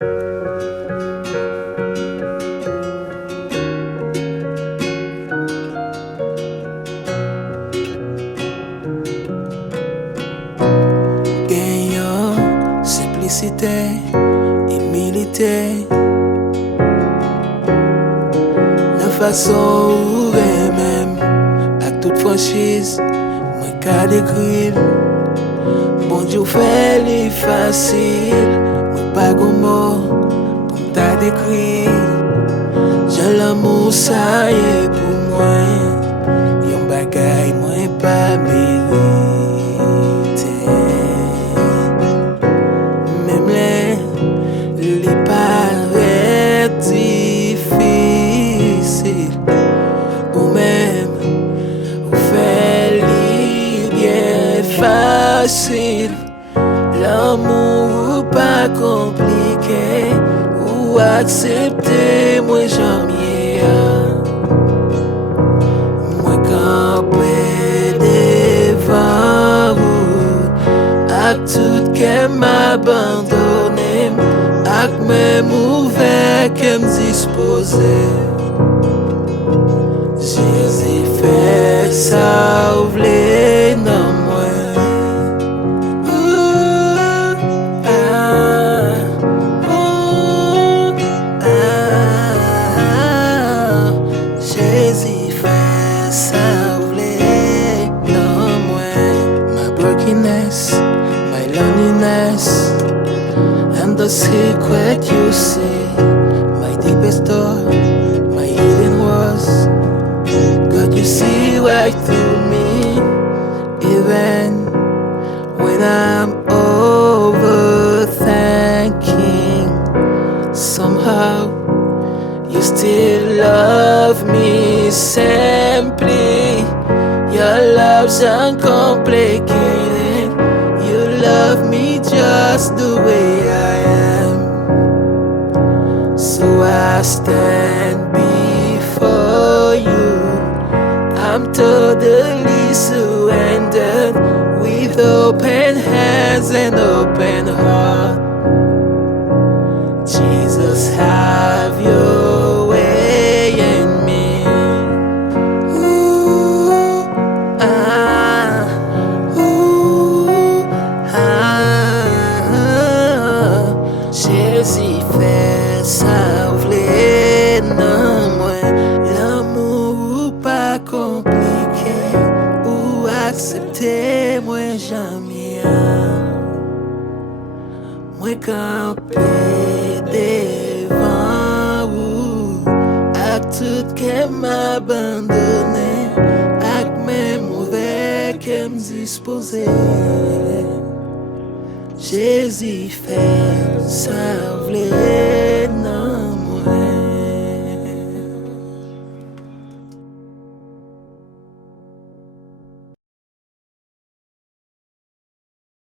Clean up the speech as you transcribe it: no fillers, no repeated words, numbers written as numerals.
Gagnant, simplicité, humilité, de façon ou même, à toute franchise, moi qu'à décrire. Bon Dieu fait les facile, moi pas grand mot pour t'a décrire. J'ai l'amour ça y est pour moi, yon bagay moi pas mérité. Même les paraît difficile, ou même ou fait les bien facile. L'amour pas compliqué, ou accepter moi jamais. Moi camper devant vous, à tout qu'elle m'abandonne, à même ouvert qu'elle me disposait. Jésus fait ça, ouvre-les dans moi. Jésus fait ça, ouvre-les dans moi. My brokenness, my loneliness, and the secret you see. My deepest thought, my hidden was, God, you see right through me. Even when I'm overthinking, somehow you still love me simply. Your love's uncomplicated. You love me just the way I am. So I stand before you. I'm totally surrendered, with open hands and open heart. Jesus, have your way in me. Ooh, ah, ooh, ah. Jésus fait ça, ouvre-les dans moi. L'amour pas compliqué, ou accepter moi jamais. Moi camper devant vous, à tout qu'elle m'abandonne, à même mauvais qu'elle me disposait. Jésus fait ça, ouvre-les dans